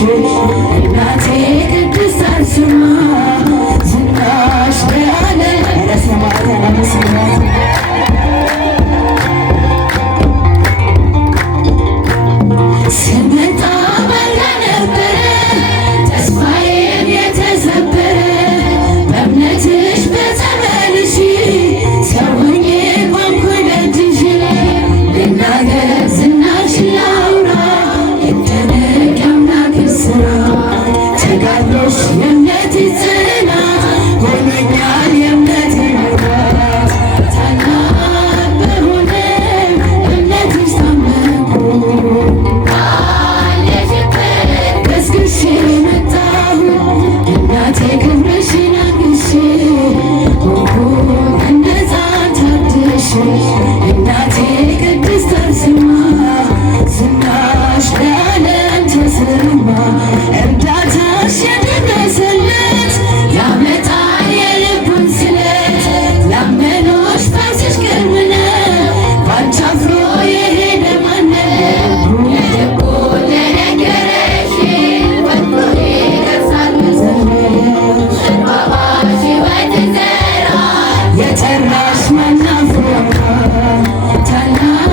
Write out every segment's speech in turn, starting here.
እናቴ ቅድስት አርሴማ ዝናሽ ለዓለም ስመጣ በራ ነበረ ተስፋዬም የተሰበረ በእምነትሽ በጸበልሽ ሰው ሆኜ ቆምኩኝ ደጅሽ ልናገር ዝናሽን ላውራ ይደነቅ የአምላክሽ ሥራ ተጋድሎሽ የእምነትሽ ጽናት ሆኖኛል የእምነቴ መብራት ታላቅ በሆነ እምነትሽ ታመንኩ ገስግሼ መጣሁ እናቴ ክብርሽን አንግሼ እንደ ሕፃን ታድሼ እናቴ ቅድስት አርሴማ ዝናሽ ለዓለም ተሰማ እርዳታሽ የደረሰለት ያመጣል የልቡን ስለት ላመኖች ፈውስሽ ቅርብ ነው ባንቺ አፍሮ የሄደ ማነው የልቡ ለነገረሽ ወጥቶ ይደርሳል መዘመርሽ ባባሽ ሕይወት ይዘራል የጠራሽ ማናፍሮ ታላቅ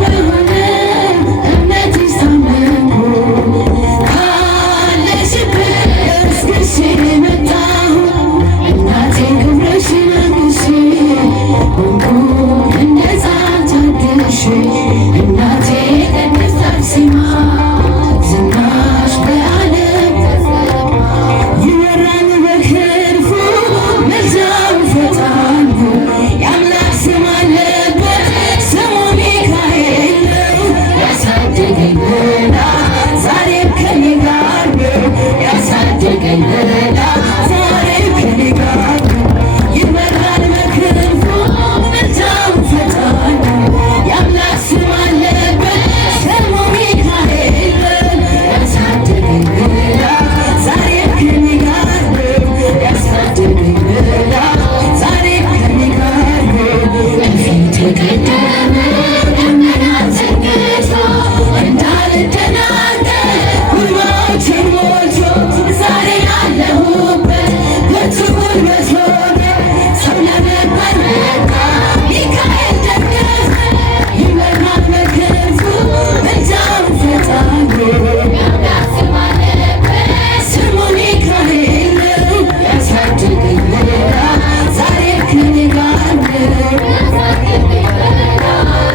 በሆነ እምነትሽ ታመንኩ ካለሽበት ገስግሼ መጣሁ እናቴ ክብርሽን አንግሼ እንደ ሕፃን ታድሼ እናቴ ቅድስት አርሴማ ዝናሽ በዓለም ተሰማ ይበራል በክንፉ ምልጃው ፈጣን ነው የአምላክ ስም አለበት ስሙ ሚካኤል ነው ያሳደገኝ ገና ዛሬም ከኔ ጋር ነው ያሳደገኝ ገና ዛሬም ከኔ ጋር ነው ይበራል በክንፉ ምልጃው ፈጣን ነው የአምላክ ስም አለበት ስሙ ሚካኤል ነው ያሳደገኝ ገና ዛሬም ከኔ ጋር ነው ያሳደገኝ ገና ዛሬም ከኔ ጋር ነው ከፊት የቀደመ ደመናን ዘርግቶ እንዳልደናገር ጉልበቴን ሞልቶ ዛሬ ያለሁበት ብርቱ ጉልበት ሆነ ሰው ለመባል በቃ ሚካኤል ደገፈ ይበራል በክንፉ ምልጃው ፈጣን ነው የአምላክ ስም አለበት ስሙ ሚካኤል ነው ያሳደገኝ ገና ዛሬም ከኔ ጋር ነው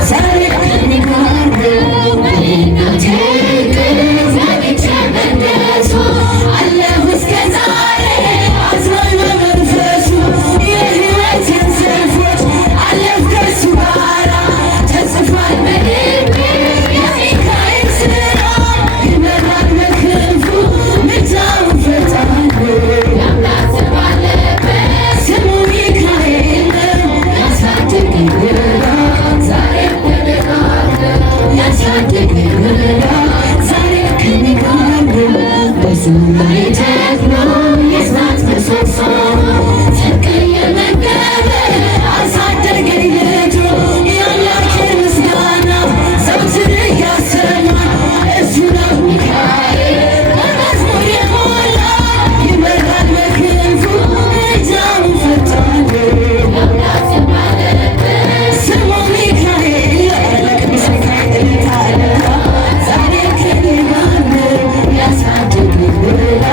ዛሬም ከኔ ጋር ነው እናቴ ቅድስት ዘግቼ መቅደሱ አለሁ እስከ ዛሬ አዝኖኝ በመንፈሱ የሕይወቴን ሰልፎች አለፍኩ ከእሱ ጋራ ተጽፏል በልቤ የሚካኤል ሥራ ይበራል በክንፉ ምልጃው ፈጣን ነው የአምላክ ስም አለበት ስሙ ሚካኤል ነው ያሳደገኝ ገና ዛሬም ከኔ ጋር ነው ያሳደገኝ ገና ዛሬም ከኔ ጋር ነው በዙሪያዬ ተክሎ የእሳት ምሰሶ ጽድቅ እየመገበ አሳደገኝ ልጁ የአምላኬን ምስጋና ዘወትር እያሰማ እሱ ነው ሚካኤል በመዝሙር የሞላ ይበራል በክንፉ ምልጃው ፈጣን ነው የአምላክ ስም አለበት ስሙ ሚካኤል ለቅዱስ ሚካኤል እልልታ ዛሬም ከኔ ጋር ነው ያሳደገኝ ገና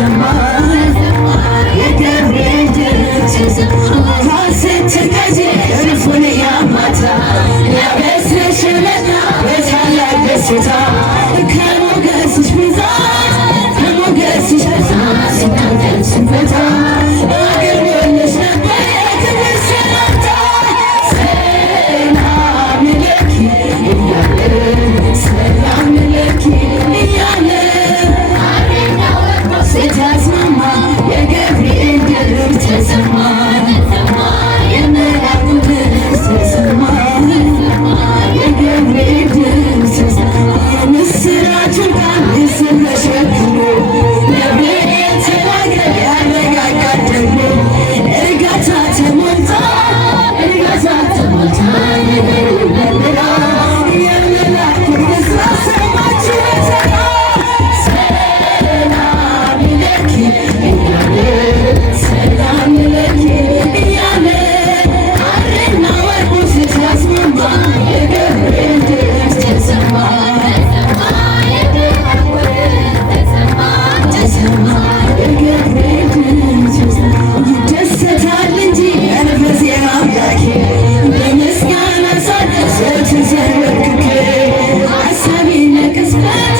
ተሰማ የገብርኤል ድምፅ ሐሴት ተቀጂ እልፉን ያማታ ያበስረሽ መጣ በታላቅ ደስታ ከሞገስሽ ብዛት ከሞገስሽ ብዛት ሲናገር ስንፈታ አቅርቦልሽ ነበር የክብር ሰላምታ ሰላም ለኪ እያለ ሰላም ለኪ እያለ ስታስማማ የገብርኤል ድምፅ ተሰማ የመላኩ ድምፅ ተሰማ የገብርኤል ድምፅ ተሰማ የምስራቹን ቃል ምስል ተሸክሞ ገብርኤል ተናገረ ያረጋጋል ደግሞ እርጋታ ተሞልታ ነገሩ በምራ የመላኩ ብስራት ሰማችሁ በተራ ሰላም ለኪ እያለ ሰላም ለኪ እያለ ሐርና ወርቁ ሲያስማማ የገብርኤል ድምፅ ተሰማ ተሰማ የገብርኤል ድምፅ ይደሰታል እንጂ መንፈሴ አምላኬ በምስጋና ሳድስ ተንበርክኬ ሐሳቤን ለቅጽበት